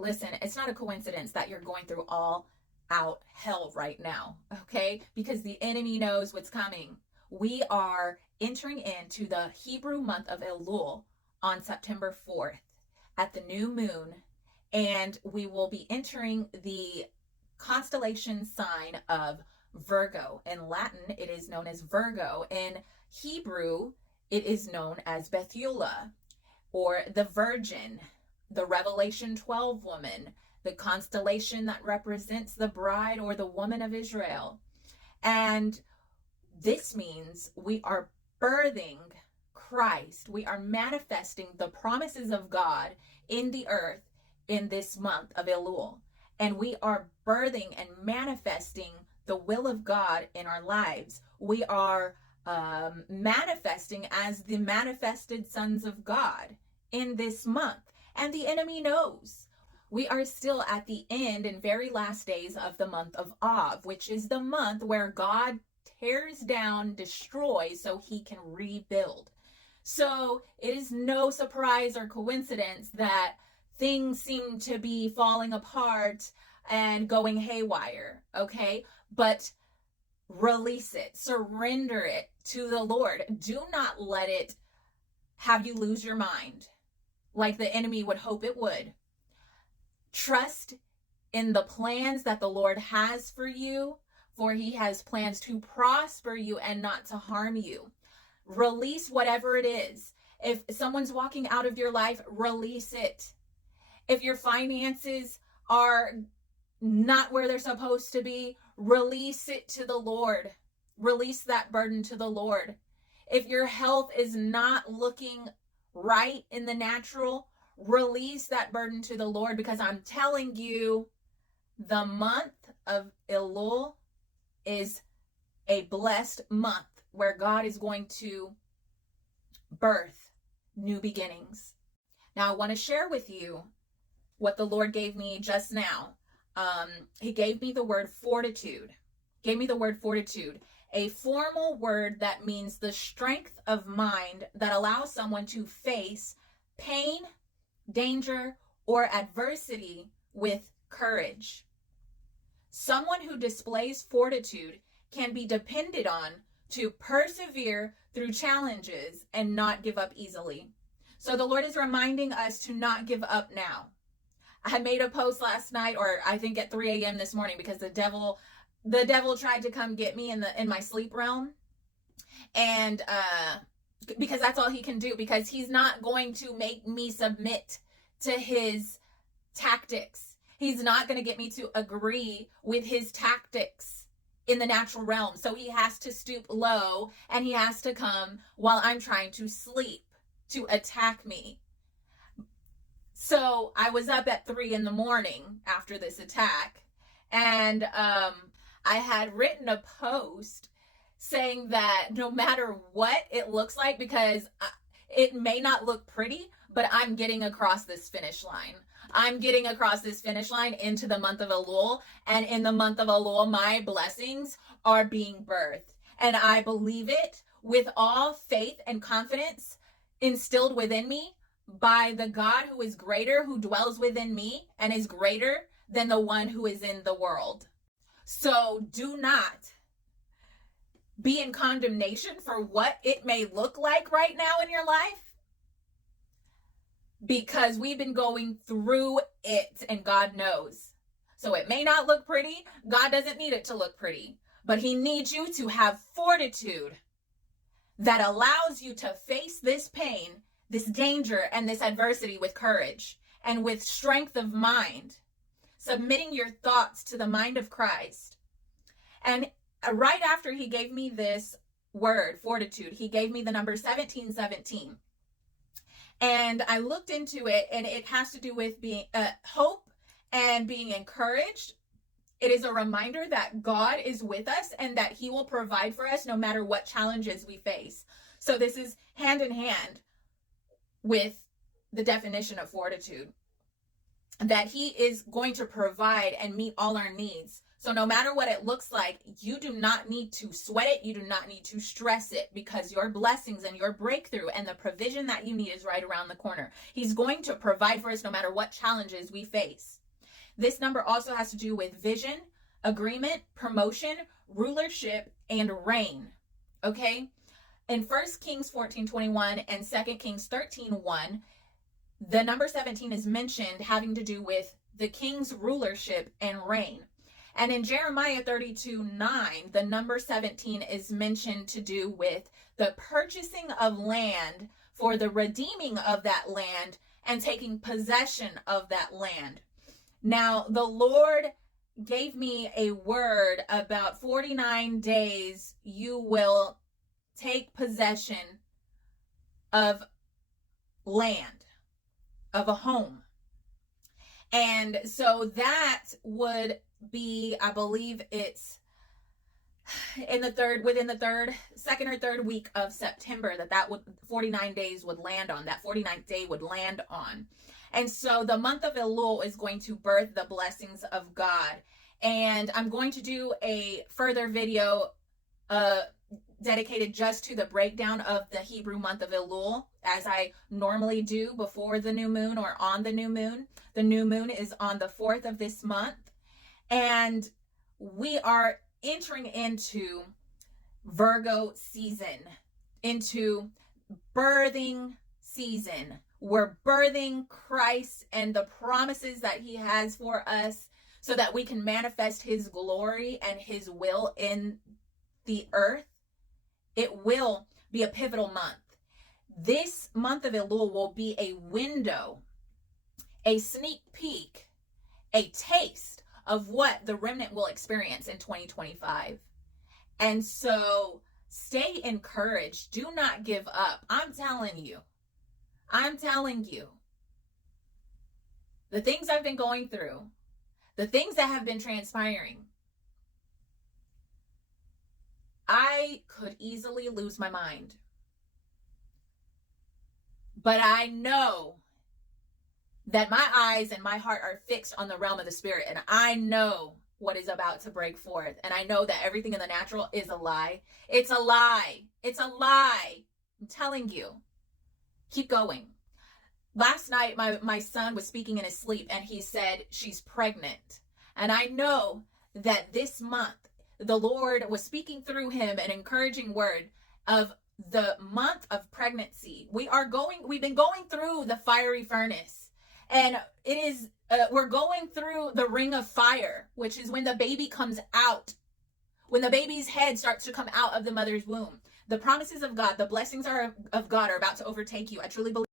Listen, it's not a coincidence that you're going through all out hell right now, okay? Because the enemy knows what's coming. We are entering into the Hebrew month of Elul on September 4th at the new moon, and we will be entering the constellation sign of Virgo. In Latin, it is known as Virgo. In Hebrew, it is known as Bethula, or the Virgin, the Revelation 12 woman, the constellation that represents the bride or the woman of Israel. And this means we are birthing Christ. We are manifesting the promises of God in the earth in this month of Elul. And we are birthing and manifesting the will of God in our lives. We are manifesting as the manifested sons of God in this month. And the enemy knows. We are still at the end and very last days of the month of Av, which is the month where God tears down, destroys, so he can rebuild. So it is no surprise or coincidence that things seem to be falling apart and going haywire, okay? But release it, surrender it to the Lord. Do not let it have you lose your mind like the enemy would hope it would. Trust in the plans that the Lord has for you, for he has plans to prosper you and not to harm you. Release whatever it is. If someone's walking out of your life, release it. If your finances are not where they're supposed to be, release it to the Lord. Release that burden to the Lord. If your health is not looking right in the natural, release that burden to the Lord, because I'm telling you, the month of Elul is a blessed month where God is going to birth new beginnings. Now, I want to share with you what the Lord gave me just now. He gave me the word fortitude. A formal word that means the strength of mind that allows someone to face pain, danger, or adversity with courage. Someone who displays fortitude can be depended on to persevere through challenges and not give up easily. So the Lord is reminding us to not give up now. I made a post last night, or I think at 3 a.m. this morning, because the devil tried to come get me in my sleep realm. And because that's all he can do, because he's not going to make me submit to his tactics. He's not going to get me to agree with his tactics in the natural realm. So he has to stoop low, and he has to come while I'm trying to sleep to attack me. So I was up at 3 a.m. after this attack, and I had written a post saying that no matter what it looks like, because it may not look pretty, but I'm getting across this finish line. I'm getting across this finish line into the month of Elul, and in the month of Elul, my blessings are being birthed. And I believe it with all faith and confidence instilled within me by the God who is greater, who dwells within me and is greater than the one who is in the world. So do not be in condemnation for what it may look like right now in your life, because we've been going through it and God knows. So it may not look pretty. God doesn't need it to look pretty, but he needs you to have fortitude that allows you to face this pain, this danger, and this adversity with courage and with strength of mind, submitting your thoughts to the mind of Christ. And right after he gave me this word, fortitude, he gave me the number 1717. And I looked into it, and it has to do with being hope and being encouraged. It is a reminder that God is with us and that he will provide for us no matter what challenges we face. So this is hand in hand with the definition of fortitude, that he is going to provide and meet all our needs So no matter what it looks like, you do not need to sweat it. You do not need to stress it, because your blessings and your breakthrough and the provision that you need is right around the corner. He's going to provide for us no matter what challenges we face. This number also has to do with vision, agreement, promotion, rulership, and reign. Okay? In 1 Kings 14:21 and 2 Kings 13:1, the number 17 is mentioned having to do with the king's rulership and reign. And in Jeremiah 32:9, the number 17 is mentioned to do with the purchasing of land for the redeeming of that land and taking possession of that land. Now, the Lord gave me a word about 49 days you will take possession of land, of a home. And so that would be, I believe it's within the second or third week of September that would 49 days would land on, that 49th day would land on. And so the month of Elul is going to birth the blessings of God. And I'm going to do a further video dedicated just to the breakdown of the Hebrew month of Elul, as I normally do before the new moon or on the new moon. The new moon is on the 4th of this month. And we are entering into Virgo season, into birthing season. We're birthing Christ and the promises that he has for us so that we can manifest his glory and his will in the earth. It will be a pivotal month. This month of Elul will be a window, a sneak peek, a taste of what the remnant will experience in 2025. And so stay encouraged. Do not give up. I'm telling you, the things I've been going through, the things that have been transpiring, I could easily lose my mind. But I know that my eyes and my heart are fixed on the realm of the spirit, and I know what is about to break forth. And I know that everything in the natural is a lie. It's a lie. It's a lie. I'm telling you. Keep going. Last night, my son was speaking in his sleep, and he said she's pregnant. And I know that this month, the Lord was speaking through him an encouraging word of the month of pregnancy. We've been going through the fiery furnace, and we're going through the ring of fire, which is when the baby comes out, when the baby's head starts to come out of the mother's womb. The promises of God, the blessings of God are about to overtake you. I truly believe.